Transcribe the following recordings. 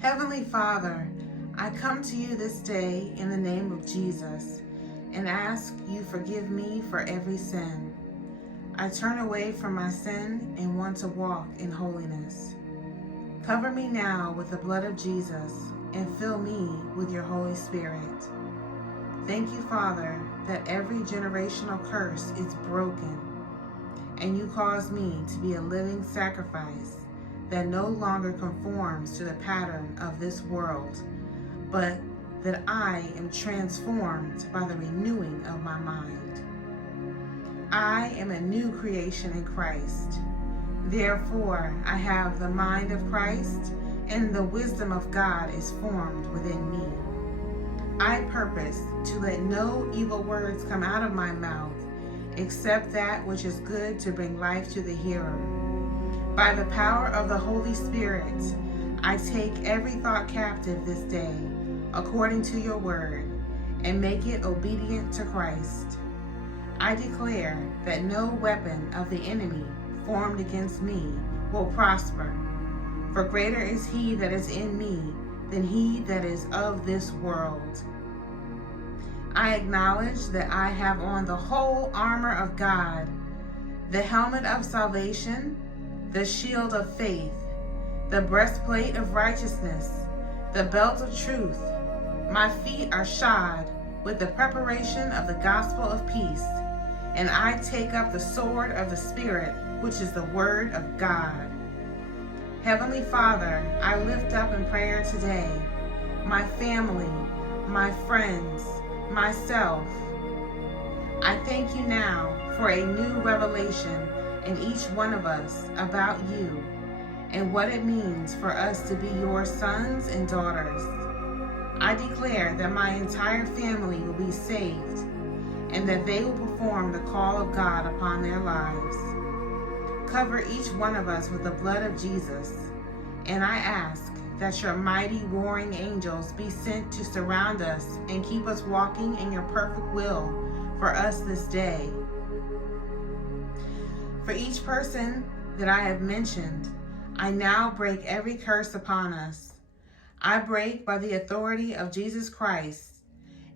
Heavenly Father, I come to you this day in the name of Jesus and ask you forgive me for every sin. I turn away from my sin and want to walk in holiness. Cover me now with the blood of Jesus and fill me with your Holy Spirit. Thank you, Father, that every generational curse is broken and you cause me to be a living sacrifice that no longer conforms to the pattern of this world, but that I am transformed by the renewing of my mind. I am a new creation in Christ. Therefore, I have the mind of Christ, and the wisdom of God is formed within me. I purpose to let no evil words come out of my mouth, except that which is good to bring life to the hearer. By the power of the Holy Spirit, I take every thought captive this day, according to your word, and make it obedient to Christ. I declare that no weapon of the enemy formed against me will prosper, for greater is he that is in me than he that is of this world. I acknowledge that I have on the whole armor of God, the helmet of salvation, the shield of faith, the breastplate of righteousness, the belt of truth. My feet are shod with the preparation of the gospel of peace, and I take up the sword of the Spirit, which is the word of God. Heavenly Father, I lift up in prayer today my family, my friends, myself. I thank you now for a new revelation in each one of us about you and what it means for us to be your sons and daughters. I declare that my entire family will be saved and that they will perform the call of God upon their lives. Cover each one of us with the blood of Jesus, and I ask that your mighty warring angels be sent to surround us and keep us walking in your perfect will for us this day. For each person that I have mentioned, I now break every curse upon us. I break by the authority of Jesus Christ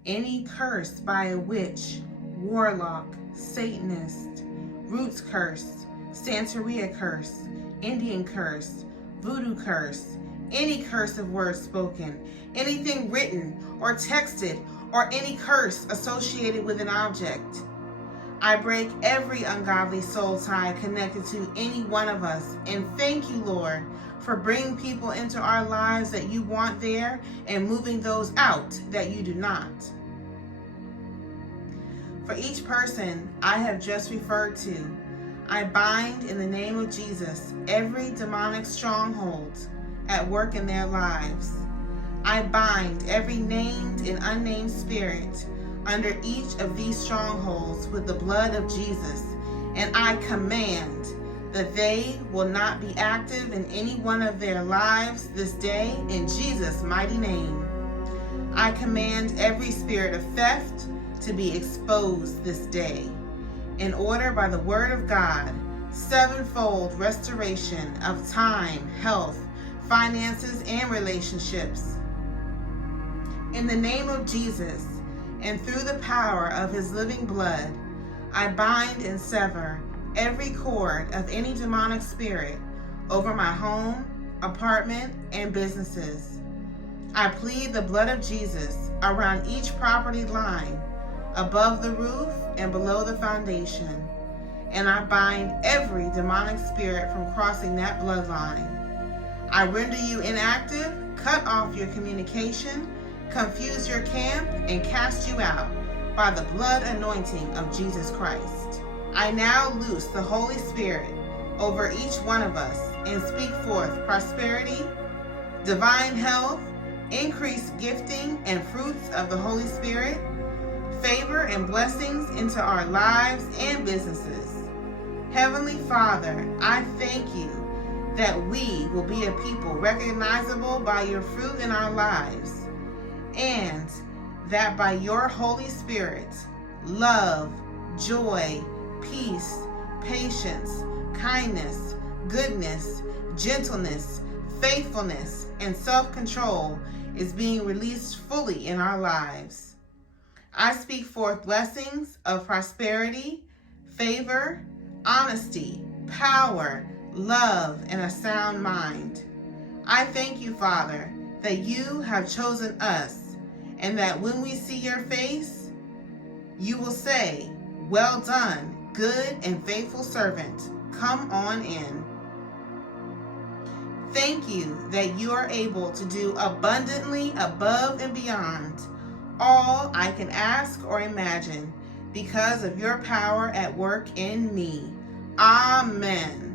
any curse by a witch, warlock, Satanist, roots curse, Santeria curse, Indian curse, voodoo curse, any curse of words spoken, anything written or texted, or any curse associated with an object. I break every ungodly soul tie connected to any one of us, and thank you, Lord, for bringing people into our lives that you want there and moving those out that you do not. For each person I have just referred to, I bind in the name of Jesus every demonic stronghold at work in their lives. I bind every named and unnamed spirit under each of these strongholds with the blood of Jesus, and I command that they will not be active in any one of their lives this day in Jesus' mighty name. I command every spirit of theft to be exposed this day, in order by the word of God, sevenfold restoration of time, health, finances, and relationships. In the name of Jesus, and through the power of his living blood, I bind and sever every cord of any demonic spirit over my home, apartment, and businesses. I plead the blood of Jesus around each property line, above the roof and below the foundation, and I bind every demonic spirit from crossing that bloodline. I render you inactive, cut off your communication, confuse your camp, and cast you out by the blood anointing of Jesus Christ. I now loose the Holy Spirit over each one of us and speak forth prosperity, divine health, increased gifting and fruits of the Holy Spirit, favor and blessings into our lives and businesses. Heavenly Father, I thank you that we will be a people recognizable by your fruit in our lives, and that by your Holy Spirit, love, joy, peace, patience, kindness, goodness, gentleness, faithfulness, and self-control is being released fully in our lives. I speak forth blessings of prosperity, favor, honesty, power, love, and a sound mind. I thank you, Father, that you have chosen us, and that when we see your face, you will say, "Well done, good and faithful servant. Come on in." Thank you that you are able to do abundantly above and beyond all I can ask or imagine because of your power at work in me. Amen.